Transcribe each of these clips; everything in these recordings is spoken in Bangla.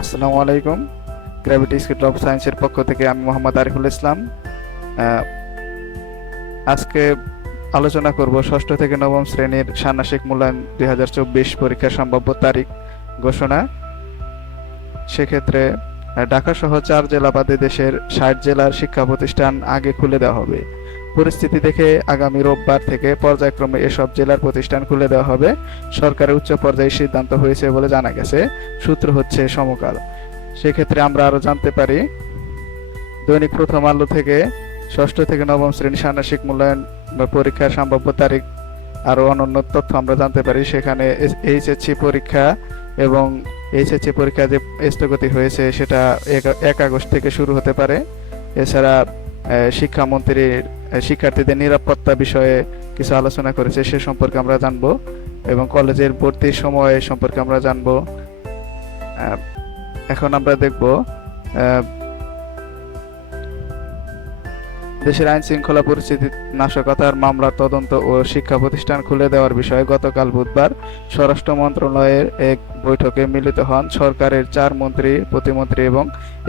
আসসালামু আলাইকুম। গ্র্যাভিটি ইনস্টিটিউট অফ সায়েন্সের পক্ষ থেকে আমি মোহাম্মদ আরিফুল ইসলাম। আজকে আলোচনা করব ষষ্ঠ থেকে নবম শ্রেণির ষান্মাসিক মূল্যায়ন দুই হাজার চব্বিশ পরীক্ষার সম্ভাব্য তারিখ ঘোষণা। সেক্ষেত্রে ঢাকা সহ চার জেলা বাদে দেশের ষাট জেলার শিক্ষা প্রতিষ্ঠান আগে খুলে দেওয়া হবে। পরিস্থিতি দেখে আগামী রোববার থেকে পর্যায়ক্রমে এসব জেলার প্রতিষ্ঠান খুলে দেওয়া হবে। সরকারের উচ্চ পর্যায়ে সিদ্ধান্ত হয়েছে বলে জানা গেছে। সূত্র হচ্ছে সমকাল। সেক্ষেত্রে আমরা আরও জানতে পারি, দৈনিক প্রথম আলো থেকে ষষ্ঠ থেকে নবম শ্রেণি ষান্মাসিক মূল্যায়ন বা পরীক্ষার সম্ভাব্য তারিখ আরও অন্যান্য তথ্য আমরা জানতে পারি। সেখানে এইচএসসি পরীক্ষা এবং এইচএসসি পরীক্ষা যে স্থগতি হয়েছে সেটা এক- আগস্ট থেকে শুরু হতে পারে। এছাড়া শিক্ষামন্ত্রীর শিক্ষার্থীদের নিরাপত্তা বিষয়ে কিছু আলোচনা করেছে, সে সম্পর্কে আমরা জানব এবং কলেজের ভর্তির সময় সম্পর্কে আমরা জানব। এখন আমরা দেখব দেশের আইন শৃঙ্খলা পরিস্থিতি নাশকতার মামলার তদন্ত ও শিক্ষা প্রতিষ্ঠান খুলে দেওয়ার বিষয়ে গতকাল বুধবার স্বরাষ্ট্র মন্ত্রণালয়ের এক বৈঠকে মিলিত হন সরকারের চার মন্ত্রী, প্রতিমন্ত্রী এবং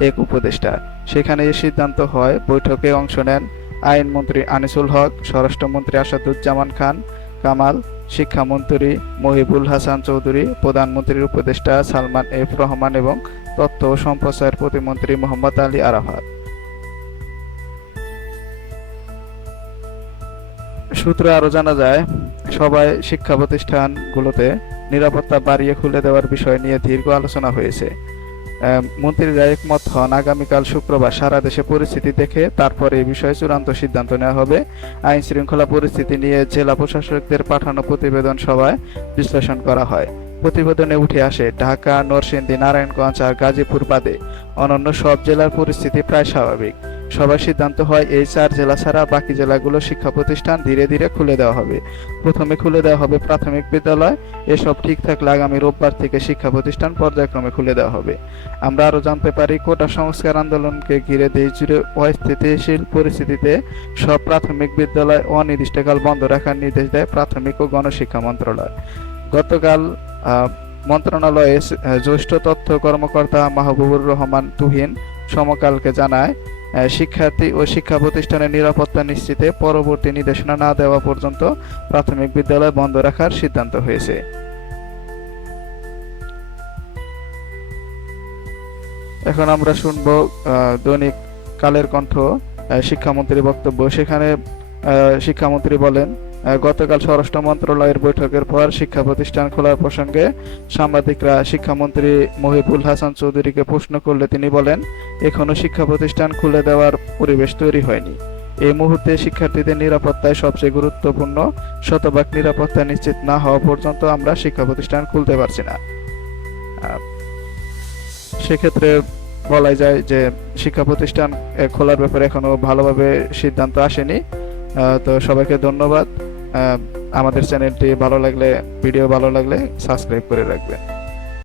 এক উপদেষ্টা। সেখানে এই সিদ্ধান্ত হয়, বৈঠকে অংশ নেন আইনমন্ত্রী আনিসুল হক, স্বরাষ্ট্রমন্ত্রী আসাদুজ্জামান খান, কামাল, শিক্ষামন্ত্রী মহিবুল হাসান চৌধুরী, প্রধানমন্ত্রীর উপদেষ্টা সালমান এফ রহমান এবং তথ্য ও সম্প্রচার প্রতিমন্ত্রী মোহাম্মদ আলী আরাফাত। সূত্রে আরও জানা যায় সবাই শিক্ষা প্রতিষ্ঠানগুলোতে নিরাপত্তা বাড়িয়ে খুলে দেওয়ার বিষয় নিয়ে দীর্ঘ আলোচনা হয়েছে। মন্ত্রীরা একমত হন। আগামীকাল শুক্রবার সারা দেশে পরিস্থিতি দেখে তারপরে এই বিষয়ে চূড়ান্ত সিদ্ধান্ত নেওয়া হবে। আইন শৃঙ্খলা পরিস্থিতি নিয়ে জেলা প্রশাসকদের পাঠানো প্রতিবেদন সভায় বিশ্লেষণ করা হয়। প্রতিবেদনে উঠে আসে, ঢাকা, নরসিংদী, নারায়ণগঞ্জ আর গাজীপুর বাদে অন্যান্য সব জেলার পরিস্থিতি প্রায় স্বাভাবিক। সবার সিদ্ধান্ত হয় এই চার জেলা ছাড়া বাকি জেলাগুলো শিক্ষা প্রতিষ্ঠান ধীরে ধীরে খুলে দেওয়া হবে। প্রথমে খুলে দেওয়া হবে প্রাথমিক বিদ্যালয়। এসব ঠিক থাকলে আগামী রোববার থেকে শিক্ষা প্রতিষ্ঠান পর্যায়ক্রমে খুলে দেওয়া হবে। আমরা আরও জানতে পারি কোটা সংস্কার আন্দোলনকে ঘিরে দেশ জুড়ে অস্থিতিশীল পরিস্থিতিতে সব প্রাথমিক বিদ্যালয় অনির্দিষ্টকাল বন্ধ রাখার নির্দেশ দেয় প্রাথমিক ও গণশিক্ষা মন্ত্রণালয়। গতকাল আহ, মন্ত্রণালয়ে জ্যেষ্ঠ তথ্য কর্মকর্তা মাহবুবুর রহমান তুহিন সমকালকে জানায় শিক্ষার্থী ও শিক্ষা প্রতিষ্ঠানের নিরাপত্তা নিশ্চিতে পরবর্তী নির্দেশনা না দেওয়া পর্যন্ত প্রাথমিক বিদ্যালয় বন্ধ রাখার সিদ্ধান্ত হয়েছে। এখন আমরা শুনব দৈনিক কালের কণ্ঠ শিক্ষামন্ত্রীর বক্তব্য। সেখানে শিক্ষামন্ত্রী বলেন গতকাল স্বরাষ্ট্র মন্ত্রণালয়ের বৈঠকের পর শিক্ষা প্রতিষ্ঠান খোলার প্রসঙ্গে সাংবাদিকরা শিক্ষামন্ত্রী মহিবুল হাসান চৌধুরীকে প্রশ্ন করলে তিনি বলেন, এখনও শিক্ষা প্রতিষ্ঠান খুলে দেওয়ার পরিবেশ তৈরি হয়নি। এই মুহূর্তে শিক্ষার্থীদের নিরাপত্তায় সবচেয়ে গুরুত্বপূর্ণ শতভাগ নিরাপত্তা নিশ্চিত না হওয়া পর্যন্ত আমরা শিক্ষা প্রতিষ্ঠান খুলতে পারছি না। সেক্ষেত্রে বলা যায় যে শিক্ষা প্রতিষ্ঠান খোলার ব্যাপারে এখনও ভালোভাবে সিদ্ধান্ত আসেনি। তো সবাইকে ধন্যবাদ। আমাদের চ্যানেলটি ভালো লাগলে ভিডিও ভালো লাগলে সাবস্ক্রাইব করে রাখবেন।